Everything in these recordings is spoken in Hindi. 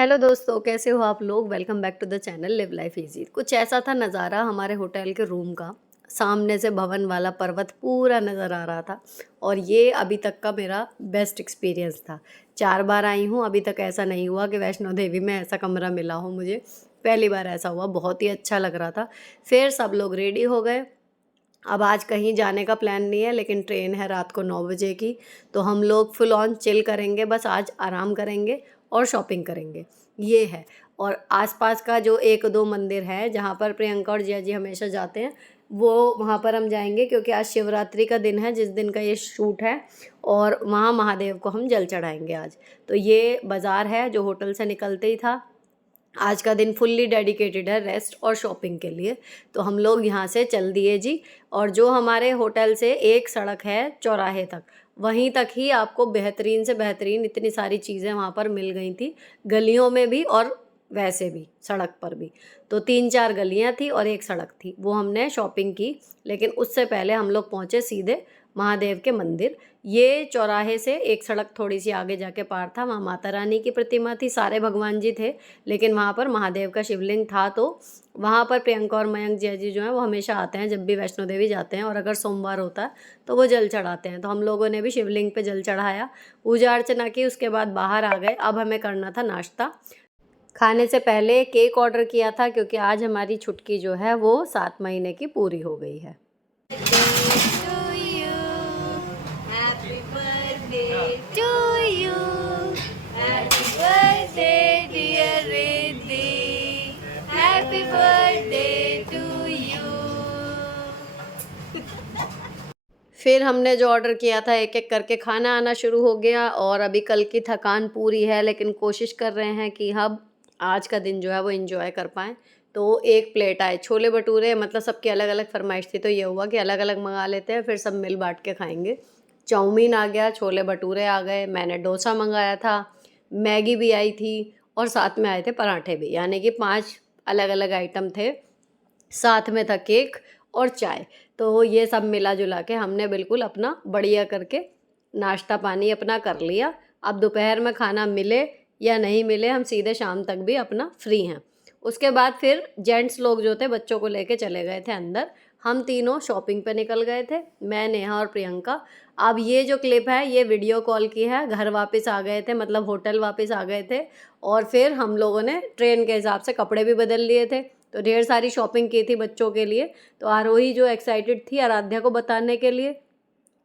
हेलो दोस्तों, कैसे हो आप लोग। Welcome back to the channel live life easy. कुछ ऐसा था नज़ारा हमारे होटल के रूम का। सामने से भवन वाला पर्वत पूरा नज़र आ रहा था और ये अभी तक का मेरा बेस्ट एक्सपीरियंस था। 4 बार आई हूँ, अभी तक ऐसा नहीं हुआ कि वैष्णो देवी में ऐसा कमरा मिला हो मुझे। पहली बार ऐसा हुआ, बहुत ही अच्छा लग रहा था। फिर सब लोग रेडी हो गए। अब आज कहीं जाने का प्लान नहीं है, लेकिन ट्रेन है रात को 9 बजे की, तो हम लोग फुल ऑन चिल करेंगे। बस आज आराम करेंगे और शॉपिंग करेंगे, ये है। और आसपास का जो एक दो मंदिर है जहाँ पर प्रियंका और जिया जी हमेशा जाते हैं, वो वहाँ पर हम जाएंगे, क्योंकि आज शिवरात्रि का दिन है जिस दिन का ये शूट है। और वहाँ महादेव को हम जल चढ़ाएंगे आज। तो ये बाज़ार है जो होटल से निकलते ही था। आज का दिन फुल्ली डेडिकेटेड है रेस्ट और शॉपिंग के लिए। तो हम लोग यहाँ से चल दिए जी। और जो हमारे होटल से एक सड़क है चौराहे तक, वहीं तक ही आपको बेहतरीन से बेहतरीन इतनी सारी चीज़ें वहाँ पर मिल गई थी, गलियों में भी और वैसे भी सड़क पर भी। तो 3-4 गलियाँ थी और एक सड़क थी, वो हमने शॉपिंग की। लेकिन उससे पहले हम लोग पहुँचे सीधे महादेव के मंदिर। ये चौराहे से एक सड़क थोड़ी सी आगे जाके पार था, वहाँ माता रानी की प्रतिमा थी, सारे भगवान जी थे, लेकिन वहाँ पर महादेव का शिवलिंग था। तो वहाँ पर प्रियंका और मयंक जय जी जो हैं वो हमेशा आते हैं जब भी वैष्णो देवी जाते हैं, और अगर सोमवार होता है तो वो जल चढ़ाते हैं। तो हम लोगों ने भी शिवलिंग पे जल चढ़ाया, पूजा अर्चना की, उसके बाद बाहर आ गए। अब हमें करना था नाश्ता। खाने से पहले केक ऑर्डर किया था, क्योंकि आज हमारी छुटकी जो है वो 7 महीने की पूरी हो गई है। to you. Happy birthday to you. Happy birthday, dear Riddhi. Happy birthday to you. फिर हमने जो ऑर्डर किया था एक एक करके खाना आना शुरू हो गया। और अभी कल की थकान पूरी है, लेकिन कोशिश कर रहे हैं कि हम आज का दिन जो है वो एंजॉय कर पाएँ। तो एक प्लेट आए छोले भटूरे, मतलब सबकी अलग अलग फरमाइश थी, तो ये हुआ कि अलग अलग मंगा लेते हैं, फिर सब मिल बांट के खाएंगे। चाउमीन आ गया, छोले भटूरे आ गए, मैंने डोसा मंगाया था, मैगी भी आई थी, और साथ में आए थे पराठे भी, यानी कि 5 अलग अलग आइटम थे। साथ में था केक और चाय। तो ये सब मिला जुला के हमने बिल्कुल अपना बढ़िया करके नाश्ता पानी अपना कर लिया। अब दोपहर में खाना मिले या नहीं मिले, हम सीधे शाम तक भी अपना फ्री हैं। उसके बाद फिर जेंट्स लोग जो थे बच्चों को लेके चले गए थे अंदर। हम तीनों शॉपिंग पे निकल गए थे, मैं, नेहा और प्रियंका। अब ये जो क्लिप है ये वीडियो कॉल की है, घर वापस आ गए थे, मतलब होटल वापस आ गए थे। और फिर हम लोगों ने ट्रेन के हिसाब से कपड़े भी बदल लिए थे, तो ढेर सारी शॉपिंग की थी बच्चों के लिए। तो आरोही जो एक्साइटेड थी आराध्या को बताने के लिए,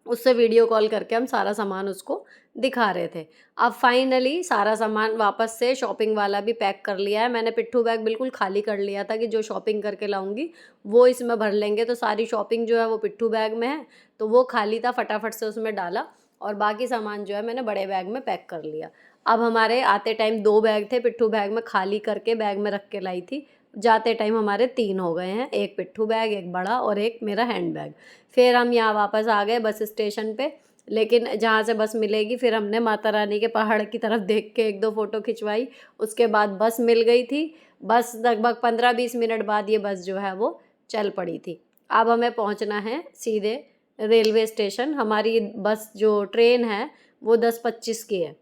उससे वीडियो कॉल करके हम सारा सामान उसको दिखा रहे थे। अब फाइनली सारा सामान वापस से शॉपिंग वाला भी पैक कर लिया है। मैंने पिट्ठू बैग बिल्कुल खाली कर लिया था कि जो शॉपिंग करके लाऊंगी वो इसमें भर लेंगे, तो सारी शॉपिंग जो है वो पिट्ठू बैग में है, तो वो खाली था, फटाफट से उसमें डाला। और बाकी सामान जो है मैंने बड़े बैग में पैक कर लिया। अब हमारे आते टाइम 2 बैग थे, पिट्ठू बैग में खाली करके बैग में रख के लाई थी। जाते टाइम हमारे 3 हो गए हैं, एक पिट्ठू बैग, एक बड़ा और एक मेरा हैंड बैग। फिर हम यहाँ वापस आ गए बस स्टेशन पे, लेकिन जहाँ से बस मिलेगी फिर हमने माता रानी के पहाड़ की तरफ देख के एक दो फ़ोटो खिंचवाई। उसके बाद बस मिल गई थी। बस लगभग 15-20 मिनट बाद ये बस जो है वो चल पड़ी थी। अब हमें पहुँचना है सीधे रेलवे स्टेशन। हमारी बस जो ट्रेन है वो 10:25 की है।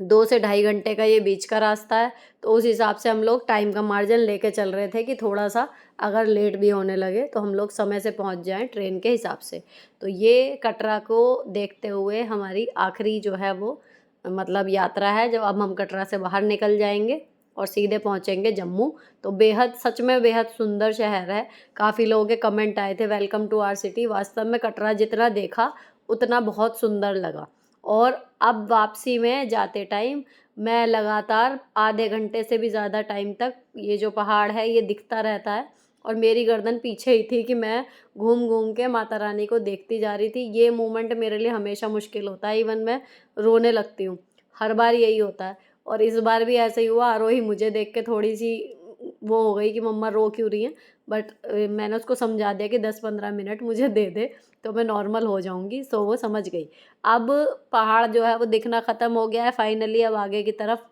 2 से ढाई घंटे का ये बीच का रास्ता है, तो उस हिसाब से हम लोग टाइम का मार्जिन लेके चल रहे थे कि थोड़ा सा अगर लेट भी होने लगे तो हम लोग समय से पहुंच जाएं ट्रेन के हिसाब से। तो ये कटरा को देखते हुए हमारी आखिरी जो है वो मतलब यात्रा है, जब अब हम कटरा से बाहर निकल जाएंगे और सीधे पहुंचेंगे जम्मू। तो बेहद, सच में बेहद सुंदर शहर है। काफ़ी लोगों के कमेंट आए थे, वेलकम टू आवर सिटी। वास्तव में कटरा जितना देखा उतना बहुत सुंदर लगा। और अब वापसी में जाते टाइम मैं लगातार आधे घंटे से भी ज़्यादा टाइम तक ये जो पहाड़ है ये दिखता रहता है, और मेरी गर्दन पीछे ही थी कि मैं घूम घूम के माता रानी को देखती जा रही थी। ये मोमेंट मेरे लिए हमेशा मुश्किल होता है, इवन मैं रोने लगती हूँ, हर बार यही होता है। और इस बार भी ऐसे ही हुआ। आरोही मुझे देख के थोड़ी सी वो हो गई कि मम्मा रो क्यों रही हैं, बट मैंने उसको समझा दिया कि 10-15 मिनट मुझे दे दे तो मैं नॉर्मल हो जाऊंगी। सो वो समझ गई। अब पहाड़ जो है वो दिखना ख़त्म हो गया है फाइनली। अब आगे की तरफ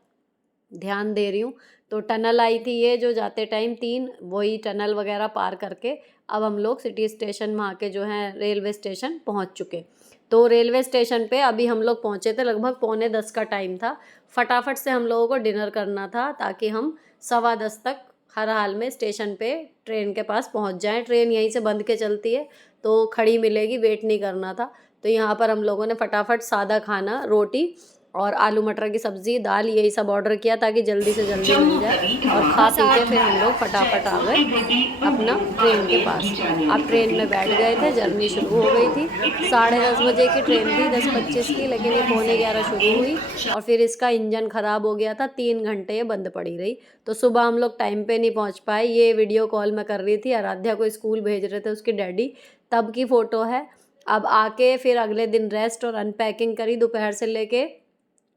ध्यान दे रही हूँ। तो टनल आई थी ये जो जाते टाइम 3, वही टनल वगैरह पार करके अब हम लोग सिटी स्टेशन वहाँ के जो हैं रेलवे स्टेशन पहुँच चुके। तो रेलवे स्टेशन पे अभी हम लोग पहुँचे थे, लगभग 9:45 का टाइम था। फटाफट से हम लोगों को डिनर करना था ताकि हम 10:15 तक हर हाल में स्टेशन पे ट्रेन के पास पहुँच जाएँ। ट्रेन यहीं से बंद के चलती है तो खड़ी मिलेगी, वेट नहीं करना था। तो यहाँ पर हम लोगों ने फटाफट सादा खाना, रोटी और आलू मटर की सब्ज़ी, दाल, यही सब ऑर्डर किया ताकि जल्दी से जल्दी मिल जाए। और खा पी के फिर हम लोग फटाफट आ गए अपना ट्रेन के पास। अब ट्रेन में बैठ गए थे, जर्नी शुरू हो गई थी। 10:30 बजे की ट्रेन थी, 10:25 की, लेकिन ये 11:45 शुरू हुई और फिर इसका इंजन ख़राब हो गया था। 3 घंटे ये बंद पड़ी रही। तो सुबह हम लोग टाइम पे नहीं पहुँच पाए। ये वीडियो कॉल मैं कर रही थी, आराध्या को स्कूल भेज रहे थे उसके डैडी, तब की फ़ोटो है। अब आके फिर अगले दिन रेस्ट और अनपैकिंग करी दोपहर से लेके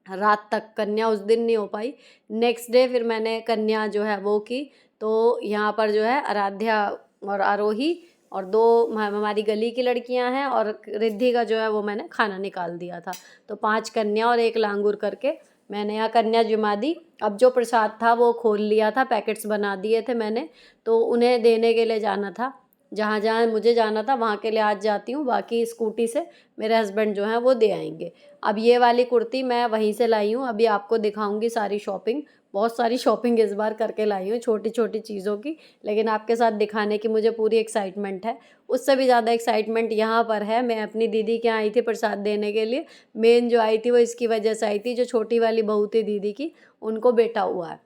रात तक। कन्या उस दिन नहीं हो पाई। नेक्स्ट डे फिर मैंने कन्या जो है वो की। तो यहाँ पर जो है आराध्या और आरोही और 2 हमारी गली की लड़कियां हैं और रिद्धि का जो है वो मैंने खाना निकाल दिया था। तो 5 कन्या और 1 लांगुर करके मैंने यहाँ कन्या जुमा दी। अब जो प्रसाद था वो खोल लिया था, पैकेट्स बना दिए थे मैंने, तो उन्हें देने के लिए जाना था। जहाँ जहाँ मुझे जाना था वहाँ के लिए आज जाती हूँ, बाकी स्कूटी से मेरे हस्बैंड जो हैं वो दे आएंगे। अब ये वाली कुर्ती मैं वहीं से लाई हूँ, अभी आपको दिखाऊंगी सारी शॉपिंग। बहुत सारी शॉपिंग इस बार करके लाई हूँ छोटी छोटी चीज़ों की, लेकिन आपके साथ दिखाने की मुझे पूरी एक्साइटमेंट है। उससे भी ज़्यादा एक्साइटमेंट यहाँ पर है, मैं अपनी दीदी के यहाँ आई थी प्रसाद देने के लिए। मेन जो आई थी वो इसकी वजह से आई थी, जो छोटी वाली बहू थी दीदी की, उनको बेटा हुआ है।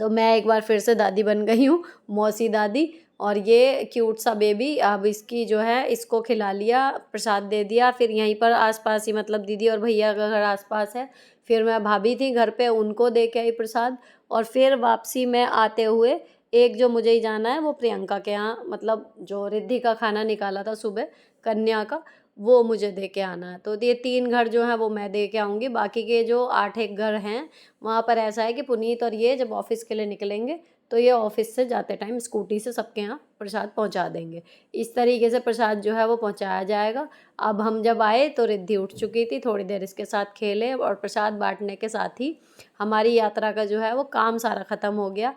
तो मैं एक बार फिर से दादी बन गई हूँ, मौसी दादी। और ये क्यूट सा बेबी, अब इसकी जो है इसको खिला लिया, प्रसाद दे दिया। फिर यहीं पर आसपास ही, मतलब दीदी और भैया का घर आसपास है। फिर मैं भाभी थी घर पे, उनको दे के आई प्रसाद। और फिर वापसी में आते हुए एक जो मुझे ही जाना है वो प्रियंका के यहाँ, मतलब जो रिद्धि का खाना निकाला था सुबह कन्या का, वो मुझे दे के आना है। तो ये 3 घर जो हैं वो मैं दे के आऊँगी। बाकी के जो 8 एक घर हैं वहाँ पर ऐसा है कि पुनीत और ये जब ऑफिस के लिए निकलेंगे तो ये ऑफिस से जाते टाइम स्कूटी से सबके यहाँ प्रसाद पहुँचा देंगे। इस तरीके से प्रसाद जो है वो पहुँचाया जाएगा। अब हम जब आए तो रिद्धि उठ चुकी थी, थोड़ी देर इसके साथ खेले और प्रसाद बांटने के साथ ही हमारी यात्रा का जो है वो काम सारा ख़त्म हो गया।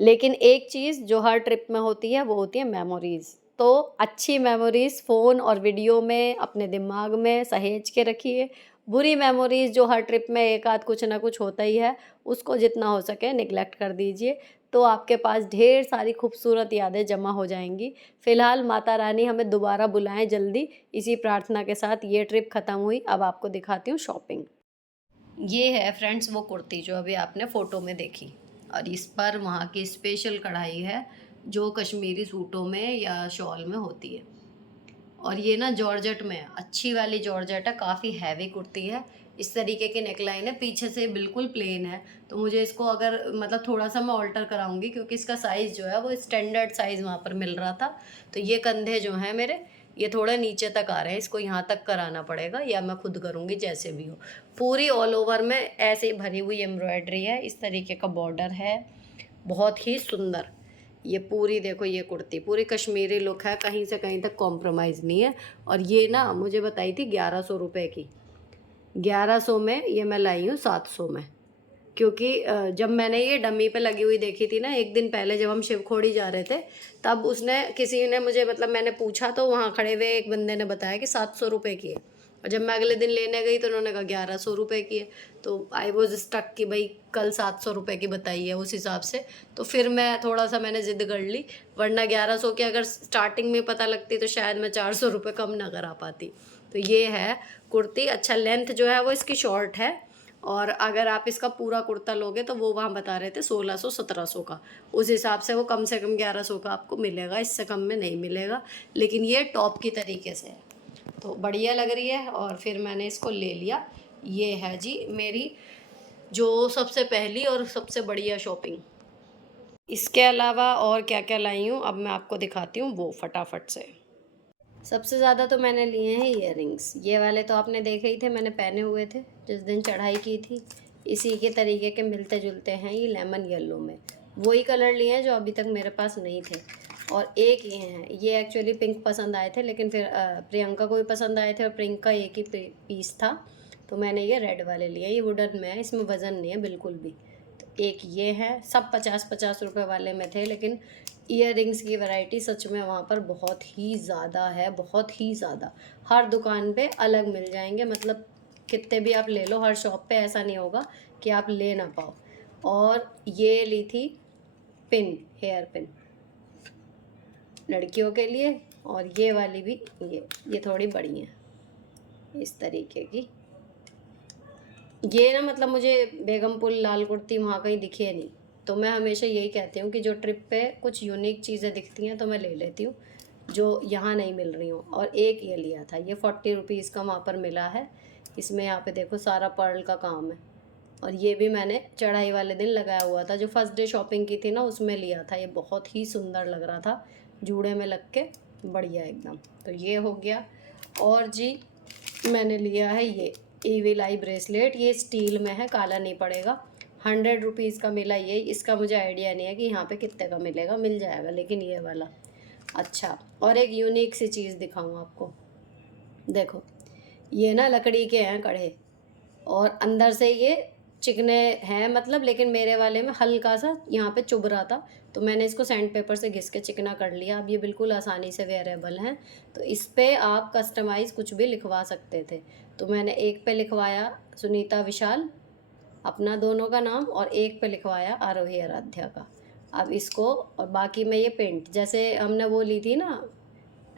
लेकिन एक चीज़ जो हर ट्रिप में होती है वो होती है मेमोरीज़। तो अच्छी मेमोरीज़ फ़ोन और वीडियो में अपने दिमाग में सहेज के रखिए। बुरी मेमोरीज़ जो हर ट्रिप में एक आध कुछ ना कुछ होता ही है, उसको जितना हो सके निगलेक्ट कर दीजिए। तो आपके पास ढेर सारी खूबसूरत यादें जमा हो जाएंगी। फ़िलहाल माता रानी हमें दोबारा बुलाएं जल्दी, इसी प्रार्थना के साथ ये ट्रिप ख़त्म हुई। अब आपको दिखाती हूँ शॉपिंग। ये है फ्रेंड्स वो कुर्ती जो अभी आपने फ़ोटो में देखी, और इस पर वहाँ की स्पेशल कढ़ाई है जो कश्मीरी सूटों में या शॉल में होती है। और ये ना जॉर्जेट में है, अच्छी वाली जॉर्जेट है, काफ़ी हैवी कुर्ती है। इस तरीके की नेकलाइन है, पीछे से बिल्कुल प्लेन है। तो मुझे इसको अगर मतलब थोड़ा सा मैं ऑल्टर कराऊंगी, क्योंकि इसका साइज़ जो है वो स्टैंडर्ड साइज़ वहाँ पर मिल रहा था। तो ये कंधे जो हैं मेरे, ये थोड़े नीचे तक आ रहे हैं, इसको यहाँ तक कराना पड़ेगा या मैं खुद करूँगी, जैसे भी हो। पूरी ऑल ओवर में ऐसे ही भरी हुई एम्ब्रॉयडरी है, इस तरीके का बॉर्डर है, बहुत ही सुंदर। ये पूरी देखो, ये कुर्ती पूरी कश्मीरी लुक है, कहीं से कहीं तक कॉम्प्रोमाइज़ नहीं है। और ये ना मुझे बताई थी 1100 रुपये की, 1100 में ये मैं लाई हूँ 700 में। क्योंकि जब मैंने ये डमी पे लगी हुई देखी थी ना एक दिन पहले, जब हम शिवखोड़ी जा रहे थे, तब उसने किसी ने मुझे, मतलब मैंने पूछा तो वहाँ खड़े हुए एक बंदे ने बताया कि 700 रुपये की है। और जब मैं अगले दिन लेने गई तो उन्होंने कहा 1100 रुपये की है। तो आई वॉज स्टक कि भाई कल 700 रुपये की बताई है उस हिसाब से। तो फिर मैं थोड़ा सा मैंने ज़िद कर ली, वरना 1100 की अगर स्टार्टिंग में पता लगती तो शायद मैं 400 रुपये कम ना करा पाती। तो ये है कुर्ती। अच्छा, लेंथ जो है वो इसकी शॉर्ट है, और अगर आप इसका पूरा कुर्ता लोगे तो वो वहाँ बता रहे थे 1600-1700 का। उस हिसाब से वो कम से कम 1100 का आपको मिलेगा, इससे कम में नहीं मिलेगा। लेकिन ये टॉप की तरीके से है, तो बढ़िया लग रही है। और फिर मैंने इसको ले लिया। ये है जी मेरी जो सबसे पहली और सबसे बढ़िया शॉपिंग। इसके अलावा और क्या क्या लाई हूँ अब मैं आपको दिखाती हूँ वो फटाफट से। सबसे ज़्यादा तो मैंने लिए हैं ईयररिंग्स। ये वाले तो आपने देखे ही थे, मैंने पहने हुए थे जिस दिन चढ़ाई की थी। इसी के तरीके के मिलते जुलते हैं, ये लेमन येलो में। वही कलर लिए हैं जो अभी तक मेरे पास नहीं थे। और एक ये हैं, ये एक्चुअली पिंक पसंद आए थे, लेकिन फिर प्रियंका को भी पसंद आए थे और प्रियंका का एक ही पीस था, तो मैंने ये रेड वाले लिए। ये वुडन में है, इसमें वज़न नहीं है बिल्कुल भी। तो एक ये है, सब 50-50 रुपए वाले में थे, लेकिन ईयर रिंग्स की वैरायटी सच में वहाँ पर बहुत ही ज़्यादा है, बहुत ही ज़्यादा। हर दुकान पे अलग मिल जाएंगे, मतलब कितने भी आप ले लो, हर शॉप पे ऐसा नहीं होगा कि आप ले ना पाओ। और ये ली थी पिन, हेयर पिन लड़कियों के लिए, और ये वाली भी, ये थोड़ी बड़ी है इस तरीके की। ये ना मतलब मुझे बेगमपुर लाल कुर्ती वहाँ कहीं दिखे नहीं, तो मैं हमेशा यही कहती हूँ कि जो ट्रिप पे कुछ यूनिक चीज़ें दिखती हैं तो मैं ले लेती हूँ, जो यहाँ नहीं मिल रही हूँ। और एक ये लिया था, ये 40 रुपीज़ का वहाँ पर मिला है। इसमें यहाँ पे देखो सारा पर्ल का काम है। और ये भी मैंने चढ़ाई वाले दिन लगाया हुआ था, जो फर्स्ट डे शॉपिंग की थी ना उसमें लिया था। ये बहुत ही सुंदर लग रहा था, जूड़े में लग के बढ़िया एकदम। तो ये हो गया। और जी मैंने लिया है ये ईविल आई ब्रेसलेट, ये स्टील में है, काला नहीं पड़ेगा। 100 रुपीज़ का मिला ये। इसका मुझे आइडिया नहीं है कि यहाँ पे कितने का मिलेगा, मिल जाएगा लेकिन ये वाला अच्छा। और एक यूनिक सी चीज़ दिखाऊँ आपको, देखो ये ना लकड़ी के हैं कड़े, और अंदर से ये चिकने हैं मतलब, लेकिन मेरे वाले में हल्का सा यहाँ पे चुभ रहा था, तो मैंने इसको सैंड पेपर से घिस के चिकना कर लिया। अब ये बिल्कुल आसानी से वेयरेबल हैं, तो इस पे आप कस्टमाइज़ कुछ भी लिखवा सकते थे। तो मैंने एक पे लिखवाया सुनीता विशाल अपना दोनों का नाम, और एक पे लिखवाया आरोही आराध्या का। अब इसको, और बाकी में ये पेंट, जैसे हमने वो ली थी ना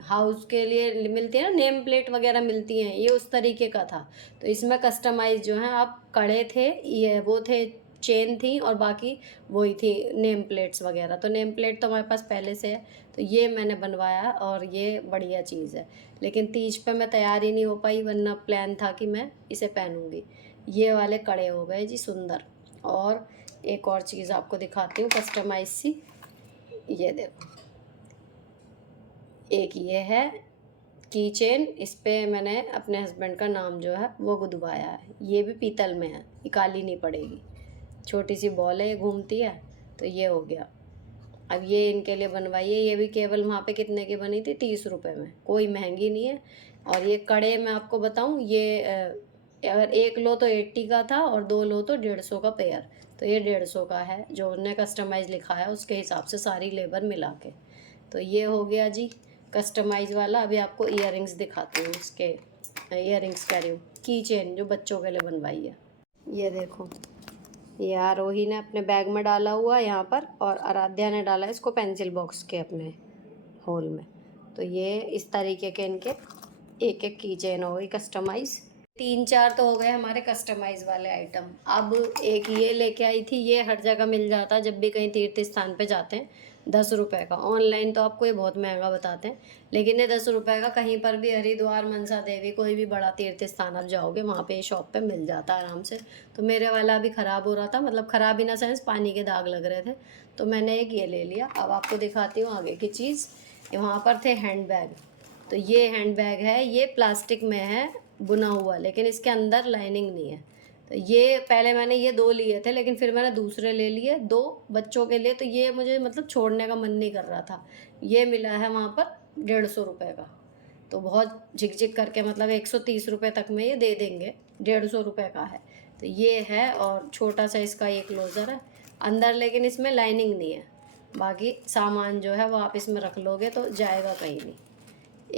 हाउस के लिए मिलती है ना नेम प्लेट वगैरह मिलती हैं, ये उस तरीके का था। तो इसमें कस्टमाइज जो है आप कड़े थे, ये वो थे, चेन थी, और बाकी वही थी नेम प्लेट्स वगैरह। तो नेम प्लेट तो हमारे पास पहले से है, तो ये मैंने बनवाया और ये बढ़िया चीज़ है। लेकिन तीज पे मैं तैयार ही नहीं हो पाई, वरना प्लान था कि मैं इसे पहनूंगी। ये वाले कड़े हो गए जी सुंदर। और एक और चीज़ आपको दिखाती हूँ कस्टमाइज सी, ये देखो एक ये है की चेन, इस पे मैंने अपने हस्बैंड का नाम जो है वो गुदवाया है। ये भी पीतल में है, ये काली नहीं पड़ेगी। छोटी सी बॉल है, ये घूमती है। तो ये हो गया। अब ये इनके लिए बनवाइए, ये भी केवल वहाँ पे कितने की बनी थी, 30 रुपये में, कोई महंगी नहीं है। और ये कड़े मैं आपको बताऊँ, ये अगर एक लो तो 80 का था, और 2 लो तो 150 का पेयर। तो ये 150 का है, जो उन्होंने कस्टमाइज़ लिखा है उसके हिसाब से सारी लेबर मिला के। तो ये हो गया जी कस्टमाइज वाला। अभी आपको इयर रिंग्स दिखाती हूँ, इसके इयर रिंग्स कह रही हूँ, की चेन जो बच्चों के लिए बनवाई है। ये देखो, ये आरोही ने अपने बैग में डाला हुआ यहाँ पर, और आराध्या ने डाला इसको पेंसिल बॉक्स के अपने होल में। तो ये इस तरीके के इनके एक एक की चेन हो गई कस्टमाइज़। 3-4 तो हो गए हमारे कस्टमाइज वाले आइटम। अब एक ये लेके आई थी, ये हर जगह मिल जाता है जब भी कहीं तीर्थ स्थान पे जाते हैं, 10 रुपये का। ऑनलाइन तो आपको ये बहुत महंगा बताते हैं, लेकिन ये 10 रुपये का कहीं पर भी, हरिद्वार, मनसा देवी, कोई भी बड़ा तीर्थ स्थान आप जाओगे वहाँ पे शॉप पे मिल जाता है आराम से। तो मेरे वाला अभी ख़राब हो रहा था, मतलब ख़राब इन द सेंस पानी के दाग लग रहे थे, तो मैंने एक ये ले लिया। अब आपको दिखाती हूँ आगे की चीज़। वहाँ पर थे हैंड बैग, तो ये हैंड बैग है, ये प्लास्टिक में है बुना हुआ, लेकिन इसके अंदर लाइनिंग नहीं है। तो ये पहले मैंने ये 2 लिए थे, लेकिन फिर मैंने दूसरे ले लिए 2 बच्चों के लिए। तो ये मुझे मतलब छोड़ने का मन नहीं कर रहा था। ये मिला है वहाँ पर 150 रुपये का, तो बहुत झिक करके, मतलब 130 रुपये तक में ये दे देंगे, 150 रुपये का है। तो ये है, और छोटा सा इसका एक क्लोज़र है अंदर, लेकिन इसमें लाइनिंग नहीं है। बाकी सामान जो है वो आप इसमें रख लोगे तो जाएगा कहीं नहीं।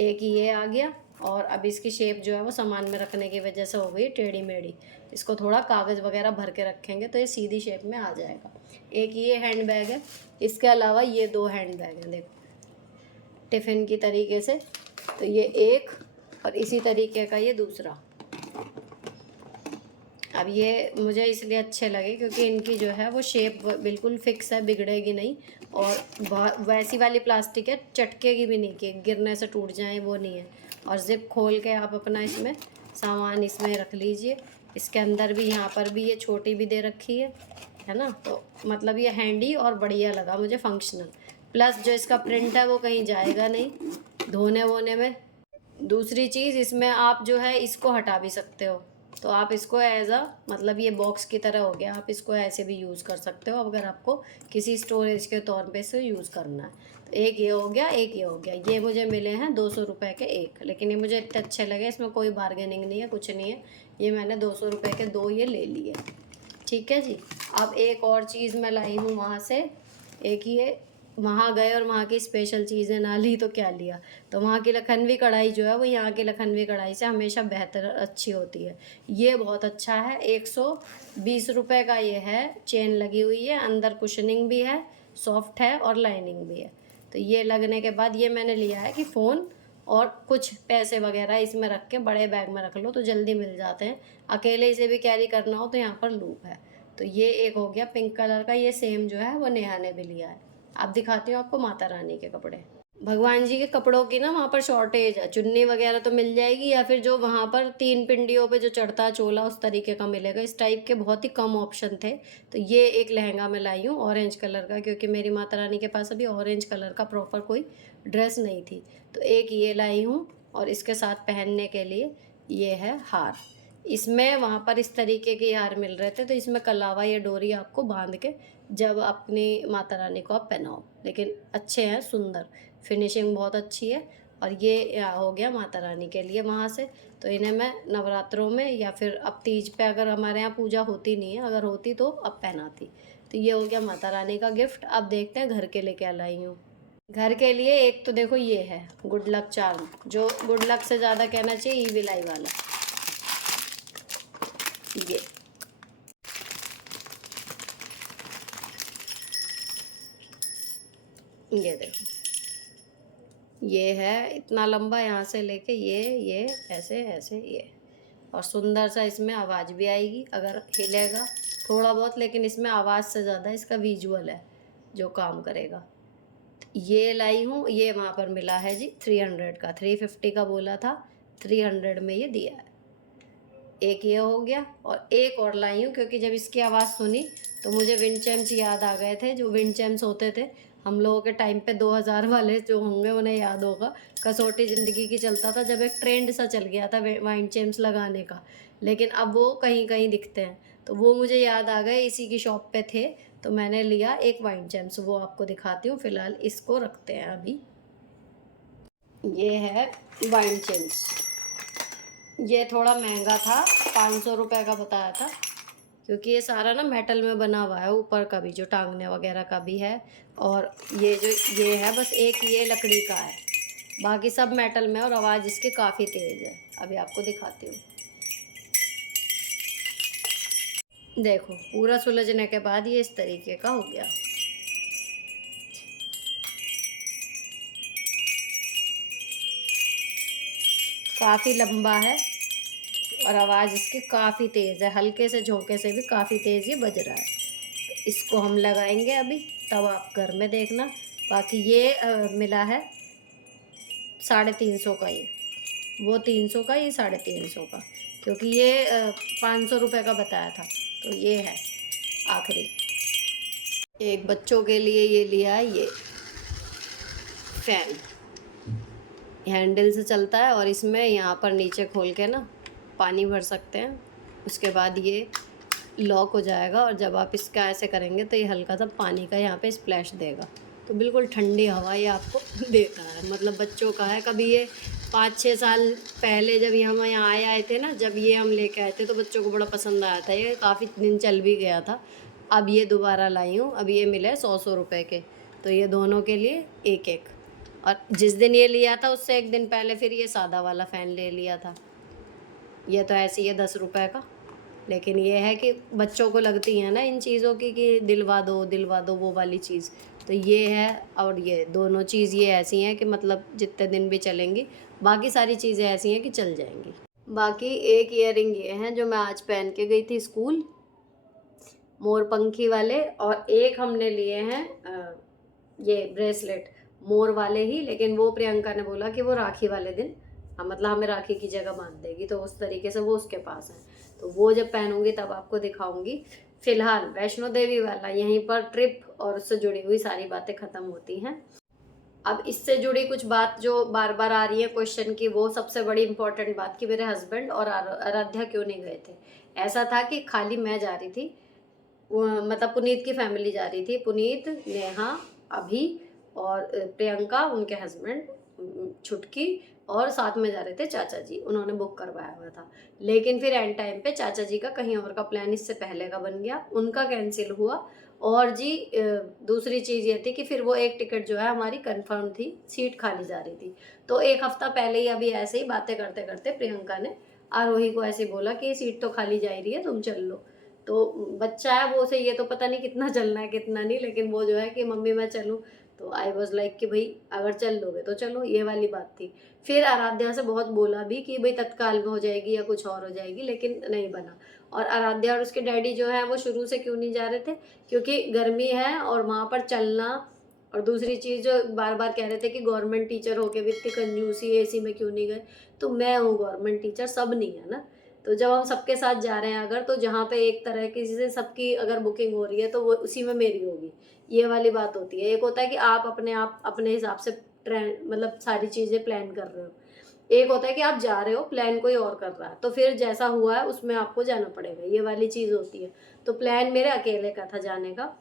एक ये आ गया, और अब इसकी शेप जो है वो सामान में रखने की वजह से हो गई टेढ़ी मेढ़ी। इसको थोड़ा कागज़ वगैरह भर के रखेंगे तो ये सीधी शेप में आ जाएगा। एक ये हैंड बैग है, इसके अलावा ये 2 हैंड बैग हैं, देखो टिफ़िन की तरीके से। तो ये एक, और इसी तरीके का ये दूसरा। अब ये मुझे इसलिए अच्छे लगे क्योंकि इनकी जो है वो शेप बिल्कुल फिक्स है, बिगड़ेगी नहीं, और वैसी वाली प्लास्टिक है, चटकेगी भी नहीं कि गिरने से टूट जाए, वो नहीं है। और ज़िप खोल के आप अपना इसमें सामान इसमें रख लीजिए। इसके अंदर भी, यहाँ पर भी ये छोटी भी दे रखी है ना। तो मतलब ये हैंडी और बढ़िया लगा मुझे, फंक्शनल। प्लस जो इसका प्रिंट है वो कहीं जाएगा नहीं धोने वोने में। दूसरी चीज़, इसमें आप जो है इसको हटा भी सकते हो, तो आप इसको मतलब ये बॉक्स की तरह हो गया, आप इसको ऐसे भी यूज़ कर सकते हो अगर आपको किसी स्टोरेज के तौर पे से यूज़ करना है। तो एक ये हो गया, एक ये हो गया। ये मुझे मिले हैं 200 रुपये के एक, लेकिन ये मुझे इतने अच्छे लगे, इसमें कोई बार्गेनिंग नहीं है, कुछ नहीं है। ये मैंने 200 रुपये के 2 ये ले लिए। ठीक है जी। अब एक और चीज़ मैं लाई हूँ वहाँ से, एक ये वहाँ गए और वहाँ की स्पेशल चीज़ें ना ली तो क्या लिया। तो वहाँ की लखनवी कढ़ाई जो है वो यहाँ की लखनवी कढ़ाई से हमेशा बेहतर अच्छी होती है। ये बहुत अच्छा है, 120 रुपये का ये है, चेन लगी हुई है, अंदर कुशनिंग भी है, सॉफ्ट है और लाइनिंग भी है। तो ये लगने के बाद ये मैंने लिया है कि फ़ोन और कुछ पैसे वगैरह इसमें रख के बड़े बैग में रख लो तो जल्दी मिल जाते हैं। अकेले इसे भी कैरी करना हो तो यहाँ पर लूप है। तो ये एक हो गया पिंक कलर का, ये सेम जो है वो नेहा ने भी लिया है। अब दिखाती हूँ आपको माता रानी के कपड़े। भगवान जी के कपड़ों की ना वहाँ पर शॉर्टेज है, चुन्नी वगैरह तो मिल जाएगी या फिर जो वहाँ पर 3 पिंडियों पे जो चढ़ता है चोला उस तरीके का मिलेगा। इस टाइप के बहुत ही कम ऑप्शन थे। तो ये एक लहंगा मैं लाई हूँ ऑरेंज कलर का, क्योंकि मेरी माता रानी के पास अभी ऑरेंज कलर का प्रॉपर कोई ड्रेस नहीं थी। तो एक ये लाई हूँ और इसके साथ पहनने के लिए ये है हार। इसमें वहाँ पर इस तरीके के हार मिल रहे थे, तो इसमें कलावा या डोरी आपको बांध के जब अपनी माता रानी को आप पहनाओ, लेकिन अच्छे हैं, सुंदर फिनिशिंग बहुत अच्छी है। और ये हो गया माता रानी के लिए वहाँ से। तो इन्हें मैं नवरात्रों में या फिर अब तीज पे, अगर हमारे यहाँ पूजा होती नहीं है, अगर होती तो अब पहनाती। तो ये हो गया माता रानी का गिफ्ट। अब देखते हैं घर के लिए क्या लाई हूँ। घर के लिए एक तो देखो ये है गुड लक चार्म, जो गुड लक से ज़्यादा कहना चाहिए ईविल आई वाला। ये देखो, ये है इतना लंबा, यहाँ से लेके ये ऐसे ऐसे ये। और सुंदर सा इसमें आवाज़ भी आएगी अगर हिलेगा थोड़ा बहुत, लेकिन इसमें आवाज़ से ज़्यादा इसका विजुअल है जो काम करेगा। ये लाई हूँ, ये वहाँ पर मिला है जी 300 का, 350 का बोला था, 300 में ये दिया है। एक ये हो गया और एक और लाई हूँ, क्योंकि जब इसकी आवाज़ सुनी तो मुझे विंड चैम्स याद आ गए थे। जो विंड चैम्स होते थे हम लोगों के टाइम पे, 2000 वाले जो होंगे उन्हें याद होगा, कसौटी ज़िंदगी की चलता था जब एक ट्रेंड सा चल गया था विंड चैम्स लगाने का, लेकिन अब वो कहीं कहीं दिखते हैं। तो वो मुझे याद आ गए, इसी की शॉप पे थे, तो मैंने लिया एक वाइन चैम्स, वो आपको दिखाती हूँ। फ़िलहाल इसको रखते हैं अभी। ये है वाइन चैम्स, ये थोड़ा महंगा था, 500 रुपये का बताया था, क्योंकि ये सारा ना मेटल में बना हुआ है, ऊपर का भी जो टांगने वगैरह का भी है, और ये जो ये है बस एक ये लकड़ी का है, बाकी सब मेटल में। और आवाज़ इसकी काफ़ी तेज़ है, अभी आपको दिखाती हूँ। देखो पूरा सुलझने के बाद ये इस तरीके का हो गया। काफ़ी लंबा है और आवाज़ इसकी काफ़ी तेज़ है, हल्के से झोंके से भी काफ़ी तेज़ ये बज रहा है। तो इसको हम लगाएंगे अभी, तब आप घर में देखना। बाकी ये मिला है 350 का, ये वो 300 का, ये 350 का, क्योंकि ये 500 रुपये का बताया था। तो ये है आखिरी। एक बच्चों के लिए ये लिया है, ये फैन हैंडल से चलता है, और इसमें यहाँ पर नीचे खोल के ना पानी भर सकते हैं। उसके बाद ये लॉक हो जाएगा, और जब आप इसका ऐसे करेंगे तो ये हल्का सा पानी का यहाँ पे स्प्लैश देगा, तो बिल्कुल ठंडी हवा ये आपको देता है। मतलब बच्चों का है। कभी ये 5-6 साल पहले जब ये हम यहाँ आए थे ना, जब ये हम लेके आए थे तो बच्चों को बड़ा पसंद आया था, ये काफ़ी दिन चल भी गया था। अब ये दोबारा लाई हूँ, अब ये मिले 100 रुपये के, तो ये दोनों के लिए एक एक। और जिस दिन ये लिया था उससे एक दिन पहले फिर ये सादा वाला फ़ैन ले लिया था। ये तो ऐसे ही है 10 रुपये का, लेकिन ये है कि बच्चों को लगती है ना इन चीज़ों की कि दिलवा दो वो वाली चीज़। तो ये है, और ये दोनों चीज़ ये ऐसी हैं कि मतलब जितने दिन भी चलेंगी। बाकी सारी चीज़ें ऐसी हैं कि चल जाएंगी। बाकी एक ईयरिंग ये हैं जो मैं आज पहन के गई थी स्कूल, मोरपंखी वाले, और एक हमने लिए हैं ये ब्रेसलेट मोर वाले ही, लेकिन वो प्रियंका ने बोला कि वो राखी वाले दिन मतलब हमें राखी की जगह बांध देगी, तो उस तरीके से वो उसके पास है। तो वो जब पहनूंगी तब आपको दिखाऊंगी। फिलहाल वैष्णो देवी वाला यहीं पर ट्रिप और उससे जुड़ी हुई सारी बातें ख़त्म होती हैं। अब इससे जुड़ी कुछ बात जो बार बार आ रही है क्वेश्चन की, वो सबसे बड़ी इंपॉर्टेंट बात कि मेरे हस्बैंड और आराध्या क्यों नहीं गए थे। ऐसा था कि खाली मैं जा रही थी, मतलब पुनीत की फैमिली जा रही थी, पुनीत, नेहा, अभी और प्रियंका, उनके हस्बैंड, छुटकी और साथ में जा रहे थे चाचा जी, उन्होंने बुक करवाया हुआ था। लेकिन फिर एंड टाइम पे चाचा जी का कहीं और का प्लान इससे पहले का बन गया, उनका कैंसिल हुआ। और जी दूसरी चीज़ ये थी कि फिर वो एक टिकट जो है हमारी कंफर्म थी, सीट खाली जा रही थी। तो एक हफ्ता पहले ही अभी ऐसे ही बातें करते करते प्रियंका ने आरोही को ऐसे बोला कि सीट तो खाली जा ही रही है, तुम चल लो। तो बच्चा है वो, उसे ये तो पता नहीं कितना चलना है कितना नहीं, लेकिन वो जो है कि मम्मी मैं चलूँ। तो आई वॉज लाइक कि भाई अगर चल लोगे तो चलो, ये वाली बात थी। फिर आराध्या से बहुत बोला भी कि भाई तत्काल में हो जाएगी या कुछ और हो जाएगी, लेकिन नहीं बना। और आराध्या और उसके डैडी जो है वो शुरू से क्यों नहीं जा रहे थे, क्योंकि गर्मी है और वहाँ पर चलना, और दूसरी चीज़ जो बार बार कह रहे थे कि गवर्नमेंट टीचर होके भी इतनी कंजूसी, एसी में क्यों नहीं गए। तो मैं हूँ गवर्नमेंट टीचर, सब नहीं है ना। तो जब हम सबके साथ जा रहे हैं अगर, तो जहाँ पे एक तरह की से सबकी अगर बुकिंग हो रही है तो वो उसी में मेरी होगी, ये वाली बात होती है। एक होता है कि आप अपने हिसाब से ट्रेंड मतलब सारी चीज़ें प्लान कर रहे हो, एक होता है कि आप जा रहे हो प्लान कोई और कर रहा है, तो फिर जैसा हुआ है उसमें आपको जाना पड़ेगा, ये वाली चीज़ होती है। तो प्लान मेरे अकेले का था जाने का।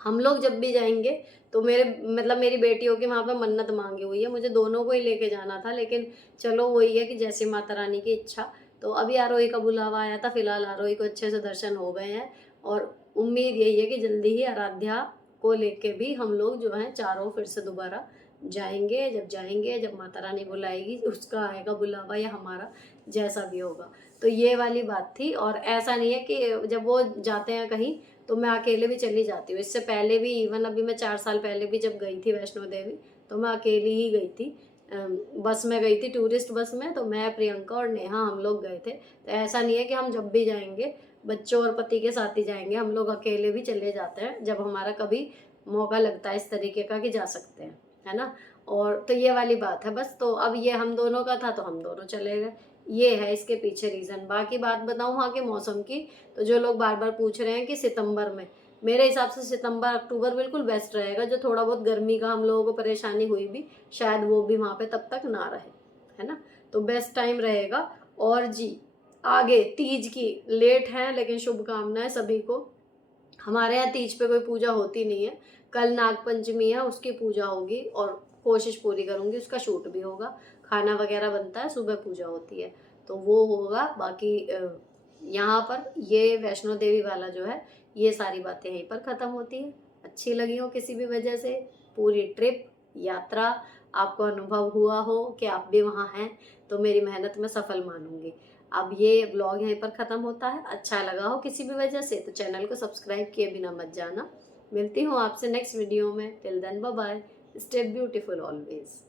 हम लोग जब भी जाएंगे तो मेरे मतलब मेरी बेटियों की वहाँ पे मन्नत मांगी हुई है, मुझे दोनों को ही लेके जाना था, लेकिन चलो वही है कि जैसे माता रानी की इच्छा। तो अभी आरोही का बुलावा आया था, फिलहाल आरोही को अच्छे से दर्शन हो गए हैं, और उम्मीद यही है कि जल्दी ही आराध्या को लेके भी हम लोग जो हैं चारों फिर से दोबारा जाएंगे। जब माता रानी बुलाएगी, उसका आएगा बुलावा या हमारा, जैसा भी होगा। तो ये वाली बात थी। और ऐसा नहीं है कि जब वो जाते हैं कहीं तो मैं अकेले भी चली जाती हूँ। इससे पहले भी इवन अभी मैं 4 साल पहले भी जब गई थी वैष्णो देवी, तो मैं अकेली ही गई थी। बस में गई थी, टूरिस्ट बस में। तो मैं, प्रियंका और नेहा हम लोग गए थे। तो ऐसा नहीं है कि हम जब भी जाएंगे बच्चों और पति के साथ ही जाएंगे, हम लोग अकेले भी चले जाते हैं जब हमारा कभी मौका लगता है इस तरीके का कि जा सकते हैं, है ना। और तो ये वाली बात है बस। तो अब ये हम दोनों का था तो हम दोनों चले गए, ये है इसके पीछे रीज़न। बाकी बात बताऊँ वहाँ के मौसम की, तो जो लोग बार बार पूछ रहे हैं कि सितंबर में, मेरे हिसाब से सितंबर अक्टूबर बिल्कुल बेस्ट रहेगा। जो थोड़ा बहुत गर्मी का हम लोगों को परेशानी हुई भी, शायद वो भी वहाँ पे तब तक ना रहे, है ना। तो बेस्ट टाइम रहेगा। और जी आगे तीज की लेट है, लेकिन शुभकामनाएं सभी को। हमारे यहाँ तीज पे कोई पूजा होती नहीं है, कल नागपंचमी है, उसकी पूजा होगी और कोशिश पूरी करूँगी, उसका शूट भी होगा, खाना वगैरह बनता है, सुबह पूजा होती है तो वो होगा। बाकी यहाँ पर ये वैष्णो देवी वाला जो है, ये सारी बातें यहीं पर ख़त्म होती है। अच्छी लगी हो किसी भी वजह से पूरी ट्रिप यात्रा, आपको अनुभव हुआ हो कि आप भी वहाँ हैं, तो मेरी मेहनत मैं सफल मानूंगी। अब ये ब्लॉग यहीं पर ख़त्म होता है। अच्छा लगा हो किसी भी वजह से तो चैनल को सब्सक्राइब किए बिना मत जाना। मिलती हूँ आपसे नेक्स्ट वीडियो में। Till then bye bye, stay beautiful always.